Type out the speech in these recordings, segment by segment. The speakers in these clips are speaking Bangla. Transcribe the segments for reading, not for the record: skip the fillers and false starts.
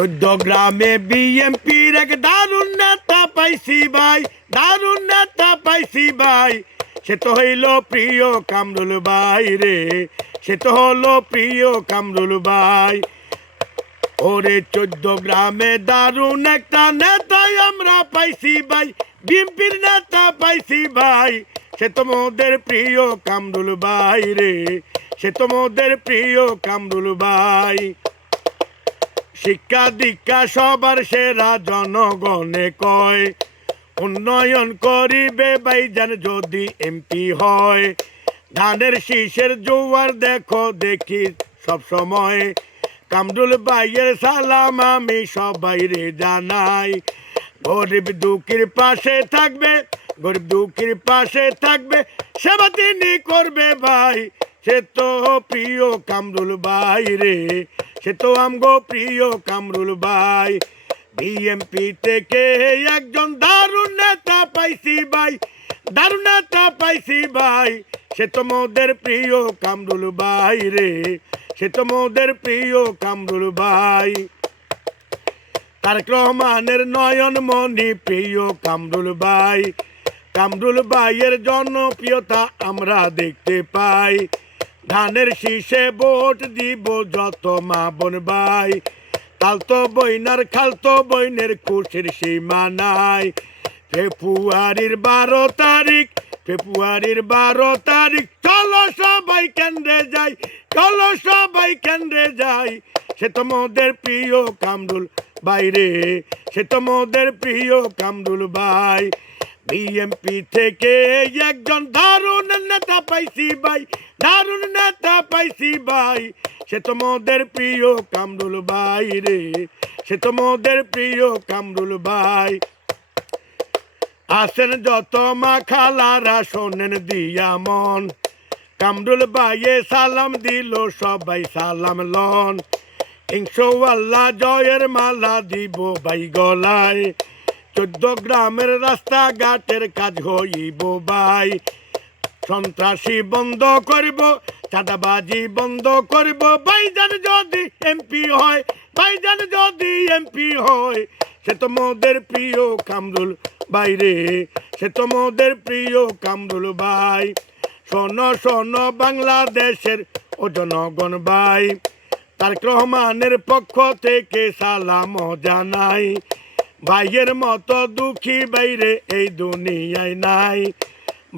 চৌদ্দগ্রামে বিএমপির এক দারুণ নেতা পাইছি ভাই, দারুণ নেতা পাইছি ভাই। সে তো হইল প্রিয় কামরুল ভাই রে, সে তো হলো প্রিয় কামরুল ভাই। ওরে চৌদ্দগ্রামে দারুণ একটা নেতাই আমরা পাইছি ভাই, বিএমপির নেতা পাইছি ভাই। সে তো মোদের প্রিয় কামরুল ভাই রে, সে তো মোদের প্রিয় কামরুল ভাই। শিক্ষা দীক্ষা সবার সেরা জনগণে কয়, উন্নয়ন করিবে ভাইজান যদি এমপি হয়। ধানের শীষের জোয়ার দেখো দেখি সব সময়, কামরুল ভাইয়ের সালাম আমি সবাইরে জানাই। গরিব দুঃখীর পাশে থাকবে, গরিব দুঃখীর পাশে থাকবে, সেবা তিনি করবে ভাই। সে তো প্রিয় কামরুল ভাই রে, সে তো আমগো প্রিয় কামরুল ভাই। বিএমপি থেকে একজন দারুণ নেতা পাইছি ভাই, দারুণ নেতা পাইছি ভাই। সে তো মোদের প্রিয় কামরুল ভাই রে, সে তো মোদের প্রিয় কামরুল ভাই। তারেক রহমানের নয়ন মনি প্রিয় কামরুল ভাই। কামরুল ভাইয়ের জনপ্রিয়তা আমরা দেখতে পাই। ধানের শীষে ভোট দিব যত মা বোন ভাই। খালতো বইনার খালতো বইনের খুশির সীমা নাই। ফেব্রুয়ারির 12 তারিখ, ফেব্রুয়ারির 12 তারিখ, চলো সবাই কেন্দ্রে যাই, চলো সবাই কেন্দ্রে যাই। সে তো মোদের প্রিয় কামরুল ভাই রে, সে তো মোদের প্রিয় কামরুল ভাই। বিএমপি থেকে একজন দারুণ নেতা পাইছি ভাই, দারুণ নেতা পাইছি ভাই। সে তো মোদের প্রিয় কামরুল ভাই রে, সে তো মোদের প্রিয় কামরুল ভাই। আসেন যত মা খালারা শোনেন দিয়া মন, কামরুল ভাইয়ে সালাম দিল সবাই সালাম লন। ইনশাআল্লাহ জয়ের মালা দিব ভাই গলায়, চৌদ্দগ্রামের রাস্তাঘাটের কাজ হইব ভাই। সন্ত্রাসী বন্ধ করব, চাঁদাবাজি বন্ধ করব, ভাইজান যদি এমপি হয়, ভাইজান যদি এমপি হয়। সে তো মোদের প্রিয় কামরুল ভাই রে, সে তো মোদের প্রিয় কামরুল ভাই। শোনো শোনো বাংলাদেশের ও জনগণ ভাই, তারেক রহমানের পক্ষ থেকে সালাম জানাই। ভাইয়ের মতো দুঃখী বাইরে এই দুনিয়ায় নাই।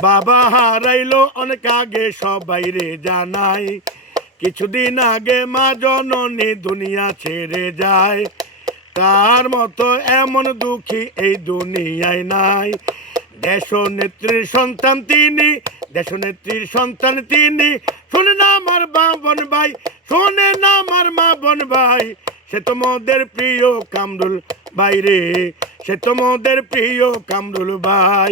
বাবা হারাইলো অনেক আগে সবাই রে জানাই। কিছুদিন আগে মা জননী দুনিয়া ছেড়ে যায়। তার মতো এমন দুঃখী এই দুনিয়ায় নাই। দেশ নেত্রীর সন্তান তিনি, দেশ নেত্রীর সন্তান তিনি। শোনে না আমার মা বোন ভাই, শোনে না আমার মা বোন ভাই। সে তো মোদের প্রিয় কামরুল ভাই রে, সে তো মোদের প্রিয় কামরুল ভাই।